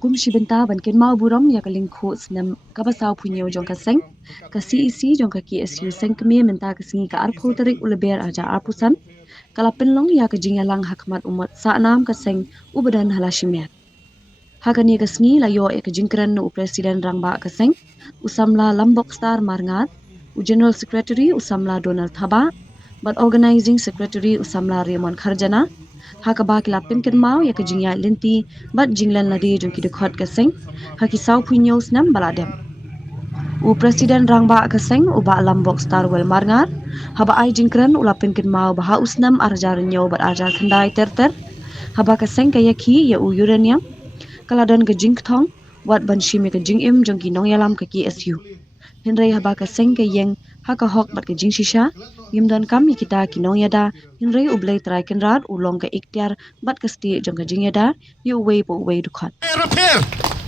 kum shibenta ban ken mau burom ya kaling kho snam ka basau phunyo jong ka seng ka CEC jong ka KSU seng kemi menta ka singi ka arpho tarik uleber aja arpusan kala penlong ya ka jingalang hakmat umat sa nam ka seng ubadan halashimiat hakani ka singi la yo ka jingkran no presiden rangba ka seng usamla lambok star marngat u general secretary usamla Donald Thaba but organizing secretary usamla Raymond Kharjana hakaba kila pinken mau ya ka jingya lenti bat jinglan ladi jong ki dekhot ka seng haki sau phunyo snam baladem u presiden rangba ka seng u ba lambok star wel marngar haba ai jingkran ula pinken mau bah usnam arjar nyo bat arjar khandai terter haba ka seng ka yakhi ya u uranium kaladan ka jingthong wat ban shime ka jingim jong ki nong yalam ka KSU hinrai haba ka seng ka yeng haka hok bat ka jing shisha yimdan kam kita kinong yada hinrai ublai trai kenrat ulong ka iktiar bat ka sti jong ka jing yada yu wei po wei dukhat repair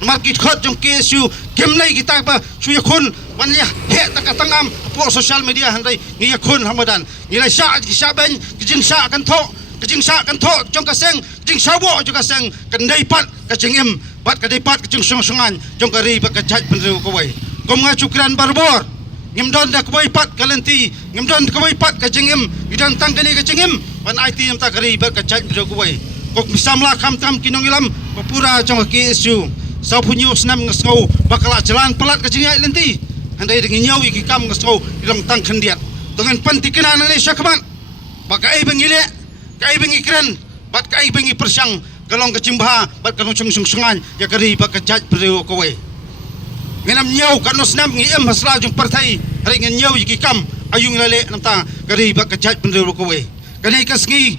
market khot jong KSU gemlai kita ba suya khun wanya he takatangam po social media handai ngi khun hamadan nilai sha ben jing sha kan tho jing sha kan tho jong ka seng jing sha bo jong ka seng kan dai pat ka jingim bat ka dai pat ka jing sungan jong ka ri ba ka jaj penru ko wai kom nga cukran barbor ngimdon da koi pat kalenti ngimdon koi pat ka jingim idan tangkani ka jingim ban IT nam ta kari ba ka jaj penru ko wai kok misamla kham tam kinong ilam papura jong ka KSU sau punyu snam ngasau bakala jalan pelat ka jingai lenti handai dengan nyau iki kam ngasau ilang tang khendiat dengan pentikana Indonesia kaman baka ai bengile kai bengi kren bat kai bengi persang galong ka cimba bat kalong sungan ya kari ba ka jaj beriu ko we ngenam nyau kan snam ngi em hasla jung partai hari ngen nyau iki kam ayung lale namta kari ba ka jaj beriu ko we kani ka sngi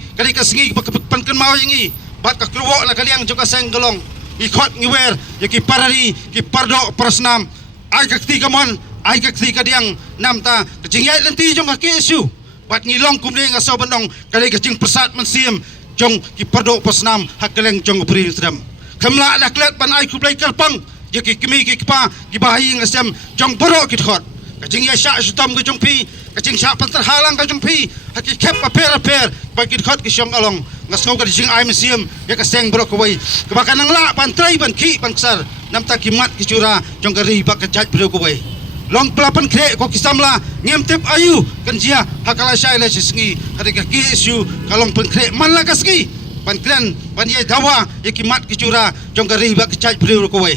pan mau ingi bat ka kruwo la kaliang joka seng galong ikot ngiwer yaki parari ki pardo prasnam ai ka kti kamon ai ka kti kadiang namta kejingai lenti jong ka KSU bat ngilong kumle ngaso bandong kali kejing persat mensim jong ki pardo prasnam hakeleng jong pri sedam kamla la klet ban ai kublai kalpang yaki kimi ki pa ki bahi ngasem jong boro ki khot kejing ya sha sutam ke jong pi kejing sha pantar halang ka jong pi haki kep aper bagi khot ki syong along ngasau ka jing ai museum ya ka seng bro ko wai ka nang la ban trai ban ki ban sar nam ta ki mat ki cura jong ka ri ba ka jaj bro ko wai long pelapan kre ko kisamla ngem tep ayu kan jia hakala shai la singi hari ka KSU kalong pen kre man la ka ski ban kren ban ye dawa ya ki mat ki cura jong ka ri ba ka jaj bro ko wai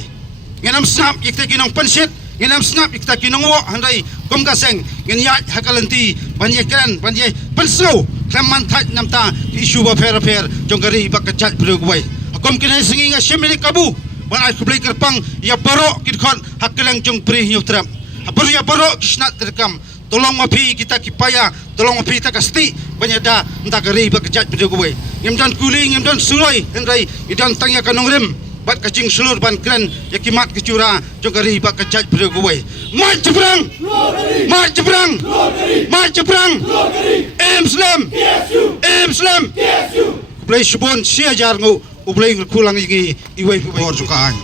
ngenam snap ikte ki nong pensit ngenam snap ikta ki nong wo handai kom ka seng ngen ya hakalanti ban ye kren ban ye pensau klaman thaj namta isu ba fer jong ka ri ba ka jaj bro ko wai kom kina singi nga shemini kabu ban ai kublai kerpang ya baro ki khon hakeleng jong pri nyutram Apur ya baro kisnat terekam tolong mapi kita kipaya tolong mapi kita kasti banyada entah kari ba kejat video kowe ngimdan kuli ngimdan suloi henrai idan tangya kanong rem bat kacing sulur ban kren yakimat kecura jogari ba kejat video kowe mat jebrang Islam play subon sia jar ngo ublay kulang igi iwai bor jukaan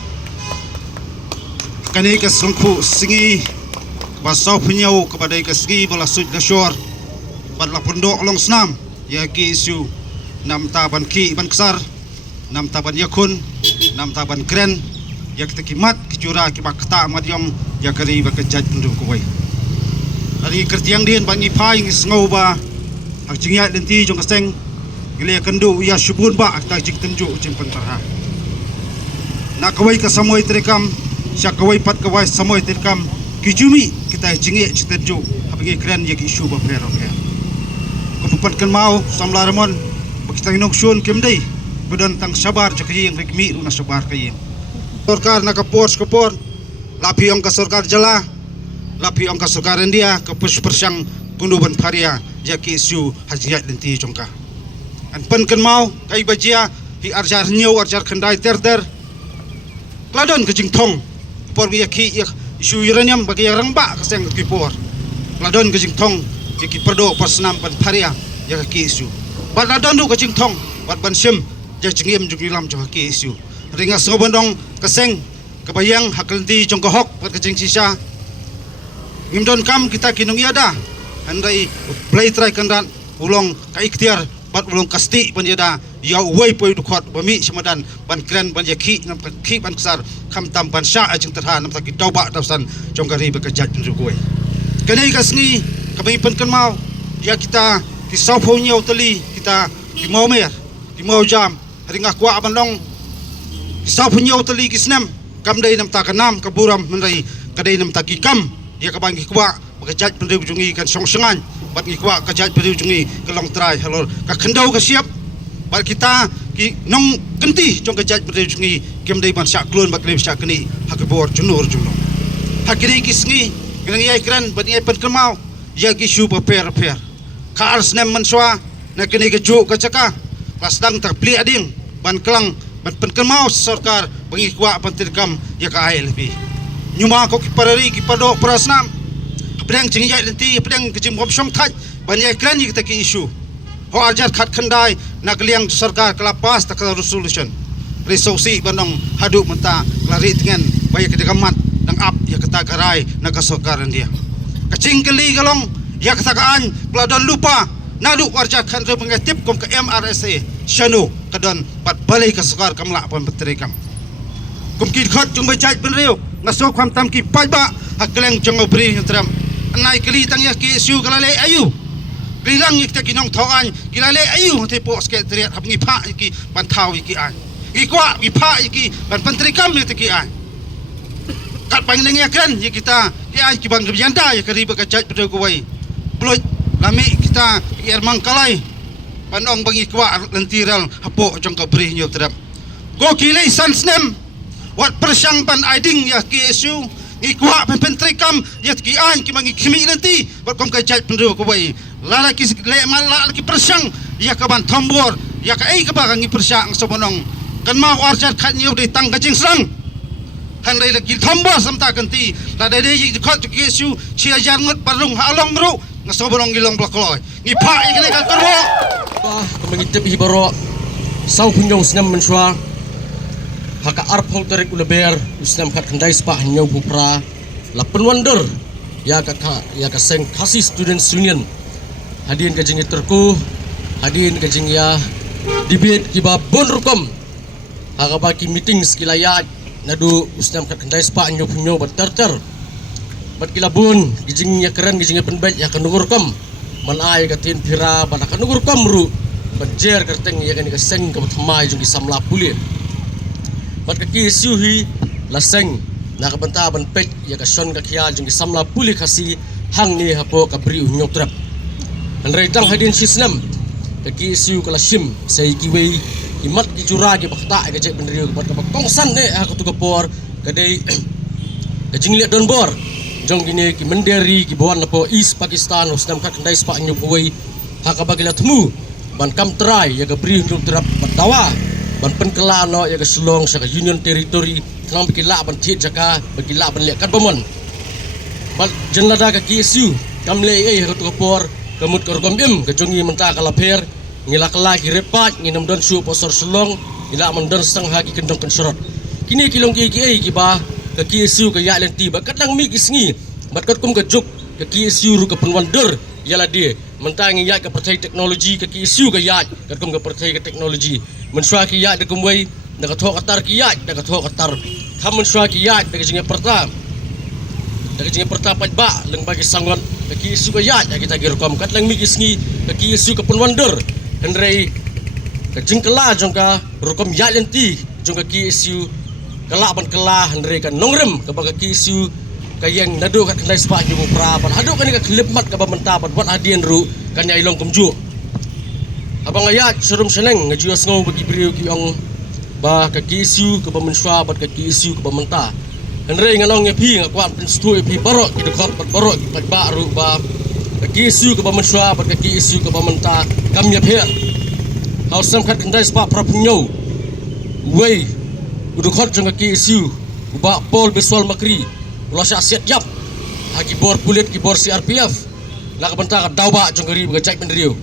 kani ka sungku singi basau penyau kepada kesegi bola sud nasyur badla pondok long senam ya KSU nam taban ki ban kesar nam taban yakun nam taban kren ya kita kimat kicura kimak kata madiam ya kari bakajaj penduk kuwai hari kertiang din bangi pai ngau ba ak jingya lenti jong kaseng gile kendu ya subun ba ak ta jik tenju cimpan tarha na kawai ka samoy terekam sya kawai pat kawai samoy terekam kijumi kita jingi citenju apagi keren ya isu ba pero kupupat kan mau samla ramon kita inok sun kimdei bedan tang sabar jakayi yang rikmi una sabar kayi sorkar na kapor lapi ong ka sorkar jala lapi ong ka sorkar India ka persang kunduban paria ya KSU hajiat lenti jongka an pen kan mau kai bajia hi arjar nyau arjar khandai ter kladon ke jingthong por ya ki isu uranium bagi yang rangba kaseng kipor ladon ke jingthong ki perdo pasnam pan paria ya KSU bat ladon du ke jingthong bat ban sim ja jingim jugilam jo KSU ringa sobondong kaseng kebayang hakalti jong kohok bat ke jing sisa ngimdon kam kita kinung yada andai play try kandan ulong ka ikhtiar bat ulung kasti panjada ya wei poi dukot bami semadan ban kren ban yaki nam ki ban ksar kham tam ban sha ajing terha nam taki tauba tausan jongkari bekajat rugoi kanai kasni kami penkan mau ya kita di sauphonyo tali kita di mau mer di mau jam ringah kwa bandong di sauphonyo tali kisnam kam dai nam takanam kaburam menrai kadai nam taki kam ya kabangi kwa bekajat pendeu jungi kan songsengan bat ngikwa kajat pendeu jungi kelong trai halor ka khendau ka siap bat kita ki nong kenti jong kajat pendeu jungi kem dai ban syak klon bat lem syak keni hakbor junur junur hakini kisngi ngang yai kran bat ngai pen kemau ya ki shu per ka ars nem manswa na kini ke juk ka caka pasdang tak pli ading ban kelang ban pen kemau sarkar bangikwa pantirkam ya ka ai lebih nyuma ko ki parari ki pado prasnam pedang jing yai lenti pedang kejim kom song thaj ban yai kran kita ki isu ho arjat khat khandai nak liang sarkar kelapas tak resolution resolusi banong hadu menta lari dengan baik kedegamat dang up ya kata garai naga sarkaran dia kacing kali galong ya kata kaan peladon lupa nadu arjat khan re pengatip kom ke MRSA shanu kadon pat balai ka sarkar kamla pon petrikam kum ki khot jung bajai penriu ngaso kham tam ki paiba hakleng jong obri tram anai kali tang ya ki su kalale ayu bilang kita kinong thoan kilale ayu te po sekretariat hab ngi pha ki ban thau ki an ki kwa ki pha ki ban pentrikam te ki an kat pangling ya kan ya kita ki an ki bang yanda ya kari bekajat pada kuwai bloj lami kita ki ermang kalai panong bangi kwa lentiral hapo jong ka bri nyo terap go kilai sansnem wat persang ban aiding ya KSU ngikwa pentrikam ya ki an ki mangi khimi lenti bat kom kajat pada kuwai lala ki le mala ki persang ya ka ban thambor ya ka ei ka ba ngi persang sobonong kan ma warjat khat nyu de tang ka jing sang han dai ki thamba samta kanti la dai dai ki khot ki su chia jan ngot parung halong ru ngasobonong gilong blokloi ngi pha ikne ka karbo mengitip hibaro sau punyong snam menswa haka arpol tarik uleber usnam khat khandai spa nyau bupra la penwander ya ka seng kasi students union hadin ka jing terku hadin ka jing ya debate kiba bon rukom haka baki meeting skilaya nadu usnam khat khandai spa nyau punyo baterter bat kilabun gijing ya keren gijing ya penbet ya kanungur kom man ai ka tin pira ban kanungur kom ru bajer kerteng ya kan ka seng ka thamai jung ki samla puli bat ka ki suhi la seng na ka banta ban pet ya ka son ka khia jung ki samla puli khasi hang ni hapo ka bri unyok trap an reitang hadin sisnam ka ki su ka la sim sei ki wei ki mat ki jura ki bakta ka je benriu bat ka kongsan ne ha ka tu ka por ka dei ka jing le don bor jong gini ki menderi ki buan lapo East Pakistan usnam khat khandai spa nyu kuwei ha ka bagila thmu ban kam trai ya ka bri unyok trap batawa ban penkela no ya ka Shillong sa ka Union Territory tang bikila ban thi jaka bikila ban le kat bomon ban jenlada ka KSU kamle ei ha ka por kamut ka kom im ka jongi menta ka lapher ngila kala ki repat nginam don su posor Shillong ila mandon sang ha ki kendong kan sorot kini kilong ki ei ki ba ka KSU ka ya lenti ba katlang mi kisngi bat kat kum ka juk ka KSU ru ka penwander yala dia mentangi ya ka percaya teknologi ka KSU ka ya kat kum ka percaya ka teknologi menswa ki ya de kumwei na ka thok atar ki ya na ka thok atar kham menswa ki ya de jinga perta de jinga perta pat ba leng bagi sangon ka KSU ka ya kita girkom katlang mi kisngi ka KSU ka penwander henrei ka jingkala jongka rukom ya lenti jongka KSU kala ban kala henrei ka nongrem ka baga KSU kayang nado kat kandai spa nyu pra ban hadu kan ka klip mat ka ba menta ban buat adien ru kan ya ilong kumju abang ayat serum seneng ngaju asngau bagi beriu ki ong ba ka KSU ka ba menswa bat ka KSU ka ba menta henrei nganong ngepi ngakwat penstu epi barok ki dekot bat barok pat ba ru ba ka KSU ka ba menswa bat ka KSU ka ba menta kam ya pher hausam kat kandai spa pra punyo wei udukot jong ka KSU ba Paul Beswal Makri ulah siap jap hagi bor pulit ki bor CRPF la ka banta ka dawba jong gari ba cai penriu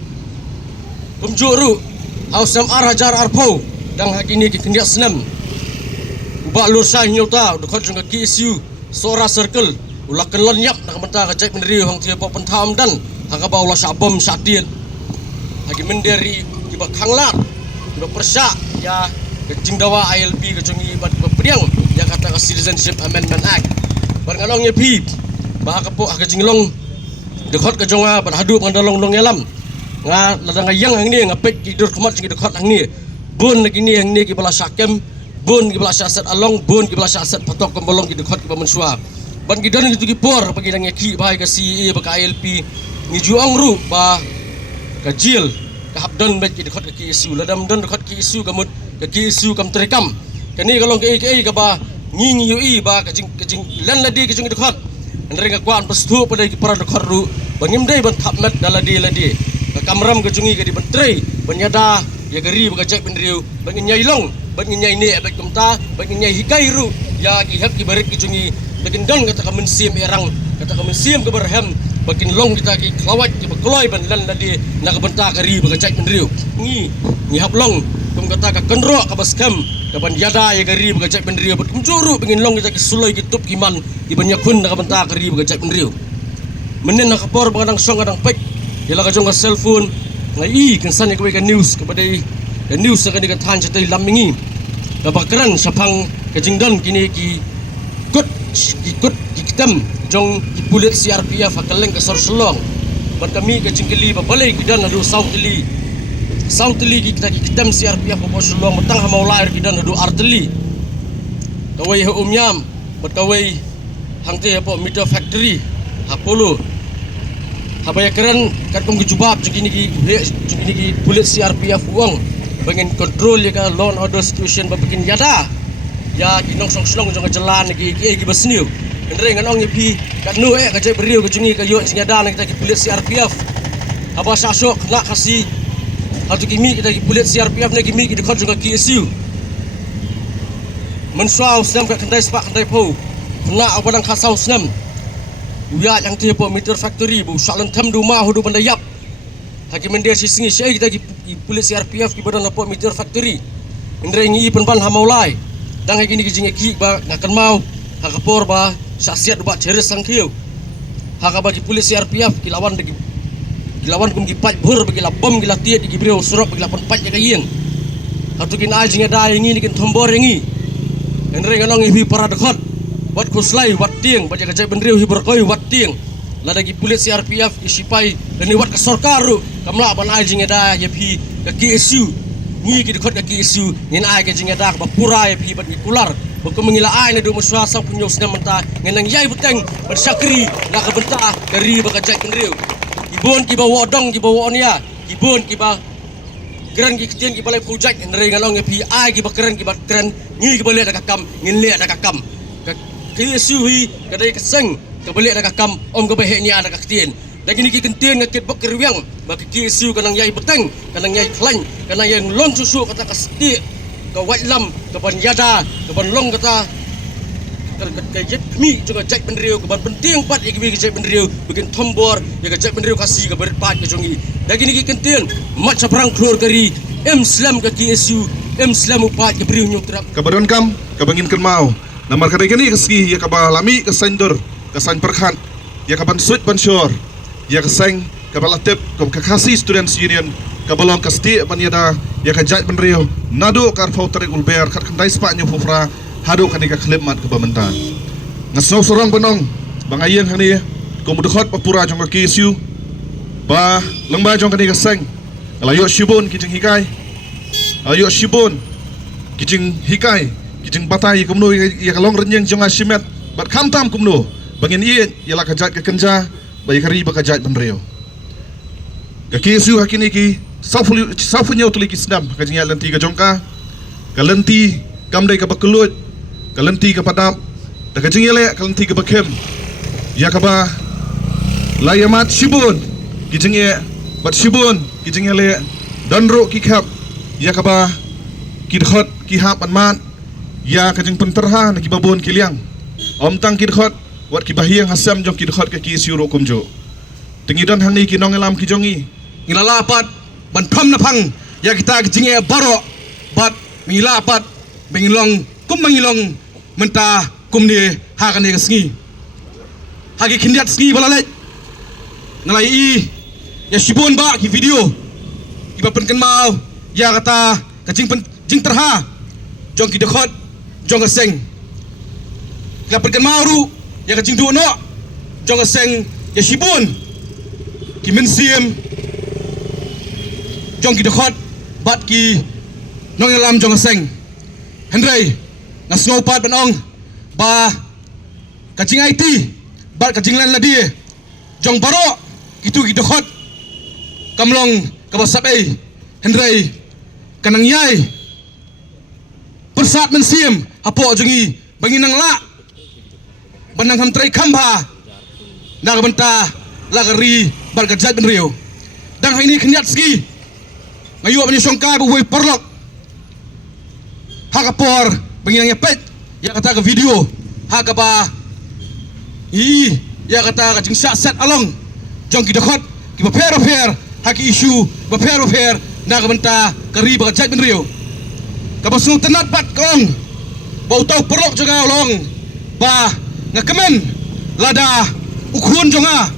kumjuru hausam arajar arpo dang hagi ni ki tindia senam uba lur sa nyota udukot jong ka KSU sora circle ulah kelon yap na ka banta ka cai penriu hang tia po pentam dan hanga ba ulah sabom satien hagi menderi kiba khanglar kiba persya ya kejingdawa ILP kejongi bat beriang yang kata Citizenship Amendment Act barngalong nyepi ba kapo kejinglong dekhot kejonga berhadu ngandalong long yalam nga ladang yang hang ni ngapet kidur kumat sing dekhot hang ni bun lagi ni hang ni kibala syakem bun kibala syasat along bun kibala syasat patok kembolong ki dekhot kiba mensua ban gidan itu kipor pagi nang ki bai ka CE ba ka ILP ni juang ru ba ka jil ka habdan bet ki dekhot ki isu ladam don dekhot ki isu kamut ki isu kam terekam kani kalong ke ka ba nging UI ba kajing lan ladi kajing dekhot andre ngakwan pastu pada ki para dekhot ru bangimdai ban thapmet daladi ladi ka kamram kajungi ka di bentrei banyada ya gari ba kajak benriu bangin nyai long bangin nyai ne bet kumta bangin nyai hikai ru ya ki hak ki barit kajungi bakin don kata kamen sim erang kata kamen sim ke berhem bakin long kita ki klawat ki bekloi ban lan ladi nak benta kari bagacai penriu ni hap long kum kata ka kenro ka baskam ka ban yada ya kari bagacai penriu bet kumjuru pengin long kita ki suloi ki tup ki man ki ban yakun nak benta kari bagacai penriu menen nak por bangang song kadang pek yala ka jong ka cellphone ngai kan san ka news kepada ka news ka ni ka than chatai lamingi ka bakran sapang ka jingdan kini ki ikut kitam jong pulit CRPF hakaleng ke Sorselong ban kami ke jingkeli babalai kidan adu South Li kita kitam CRPF ko Sorselong matang hamaulair kidan adu Arteli kawai umnyam bat kawai hangte po meter factory hapolo habaya keren kat kum jubab jengini ki pulit CRPF uang bangin control ya ka law and order situation babikin yada ya kinong song jong jalan lagi ki basniuendre nganong ngipi kat nu ka jai beriu ka jungi ka yo singada nak kita ki pulit CRPF aba sasok nak kasi hatu kimi kita ki pulit CRPF nak kimi ki dekat juga KSU mensau sem ka kendai sepak kendai po nak abadang khasau sem uya yang ti po meter factory bu salan tham du ma hudu bandayap hakim mendia si singi syai kita ki pulit CRPF ki badan po meter factoryendre ngi penban hamaulai dang gini kijing ki ba ngakan mau hakapor ba saksiat ba ceres sangkiu hakaba ki pulis CRPF ki lawan kum ki pat bur bagi labom ki latiat ki brio surok bagi lapon pat ka yeng hatu kin ai jinga dai ngi kin thombor ngi enre nganong hi para dekhot wat kuslai wat tieng ba jaga jai benriu hi berkoi wat tieng lada ki pulis CRPF ki sipai dan wat ka sorkaru kamla ban ai jinga dai ya phi ka KSU ni ki dekhot ki isu ngen ai ke jinga dak ba pura ya pi bat ni kular ba ko mengila ai na do muswa sa punyo sna menta ngenang yai beteng bersakri na ka benta dari ba ka jai kenriu ibon ki ba wodong ki ba wonia ibon ki ba geran ki kitien ki balai pujak nre ngalong ya pi ai ki ba keren ki ba keren ni ki balai dak kam ngen le dak kam ki isu hi ka dai keseng ka balai dak kam om ka ba he ni ada ka kitien dan ini kentien ngakit bak kerwiang bagi kisu kanang yai beteng kanang yai klan kanang yang lon susu kata kasti ke wailam ke ban yada ke ban long kata ke jet mi juga jai benriu ke ban penting pat iki jai benriu bikin tombor ya ke jai benriu kasih ke berpat ke jongi dan ini kentien mat sabrang keluar kari Islam ke kisu Islam upat ke beriu nyuk terap kabaron kam kabangin kan mau namar kadai kani keski ya kabalami ke sandur ke san perkhan ya kaban suit banshor ya keseng kabalatip kakasi students union kabalong kasti banyada ya kajat benriu nado karfau tarik ulber kat kendai sepak nyu fufra hadu kanika khlemat ke bamentan ngasau sorang benong bangayeng hani komudkhot papura jong ka KSU ba lengba jong kanika seng alayo shibun kijing hikai ayo shibun kijing hikai kijing batai kumno ya kalong renyeng jong asimet bat kamtam kumno bangin iet ya la kajat ke kenja bayi kari bakajat benriu ka KSU hakini ki safunya utuli ki snam ka jinga lenti ka jongka ka lenti kamdai ka bakelut ka lenti ka padap da ka jinga le ka lenti ka bakem ya ka ba layamat shibun ki jinga bat shibun ki jinga le danro ki khap ya ka ba ki dhot ki hap anmat ya ka jing penterha na ki babon ki liang om tang ki dhot wat ki bahiang hasam jong ki dhot ka KSU ro kumjo tengidan hangi ki nongelam ki jongi ngilala pat ban pham na phang ya kita jinge baro bat ngila pat bengilong kum mangilong menta kum ni ha kan ni sngi hagi kindiat sngi balale nalai i ya shibon ba ki video iba penken mau ya kata kajing terha jong ki dekhot jong ka seng la penken mau ru ya kajing du no jong ka seng ya shibun ki men siem jong ki dekhot bat ki nong lam jong ka seng Henry nas ngopat banong ba kajing IT bat kajing lan ladi jong baro itu ki dekhot kamlong kabasap Henry kanang yai persat mensiem apo jongi bangin nang la banang ham trai khamba na benta lagari bar gajat ben rio dang ini khniat ski ngayu ban songkai bu wei perlok hakapor bangin nang pet ya kata ke video hakapa ya kata ka jingsa set along jong ki dekhot ki baper haki isu baper na kabenta kari bagajat ben rio kabasung tenat pat kong bau tau perlok jonga long ba ngakemen lada ukhun jonga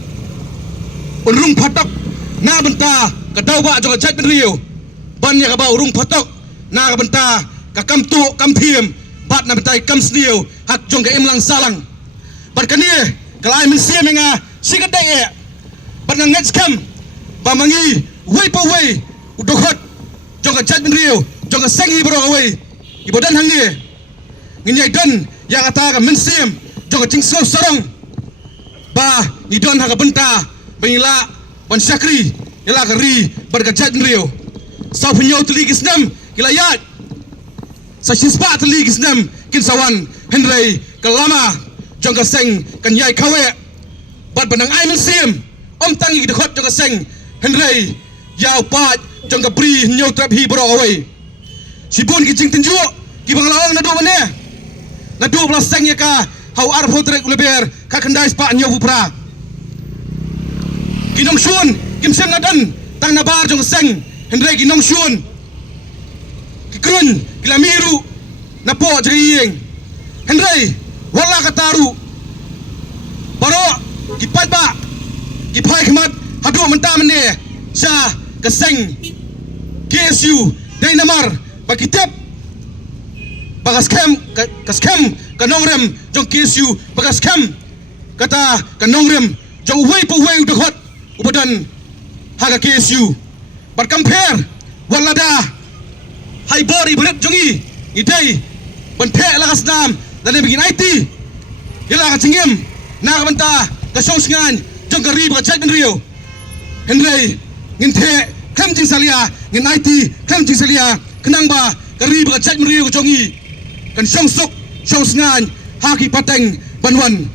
unrung phatok na benta kadau ba jonga jat ben rio ban ya ka ba urung phatok na kabenta ka kam tu kam thiem bat na benta kam sniu hak jonga imlang salang bat kanie kalai men sia menga sigadai bat ngets kam ba mangi wei pa wei udokhot jonga jat ben rio jonga sengi bro away ibodan hangi nginyai don yang kata ka mensim jonga cingso sorong ba idon ha ka benta bangila ban sakri ila ka ri bergajat rio sa punyo tuli gisnam kilayat sa sispa tuli gisnam kinsawan Henry kalama jonga seng kan yai kawe bat banang ai mensim tangi dekhot jonga seng Henry yau pat jonga bri nyo trap hi bro away sibun ki jing tenju ki banglawang nadu mane nadu belas seng ya ka hau ar photrek uleber ka khandai spa nyo bupra kinong shun kim sem nadan tang nabar jong seng Henry kinong shun ki krun kilamiru napo jeng Henry wala kataru baro ki patba ki phai khmat hadu menta mane sa ka seng KSU Dynamar pakitep bagaskem kanongrem jong KSU bagaskem kata kanongrem jong wei pu wei udakhot ubadan haga KSU bar compare walada hai bori belet jongi idai ban phe lagas nam dan begin IT yala ka cingem na ka benta ka song singan jong gari ba chat ben rio Henry ngin the kam jing salia ngin IT kam jing salia kenang ba kari bagajat meriu jongi kan song sok song sengan haki pateng banwan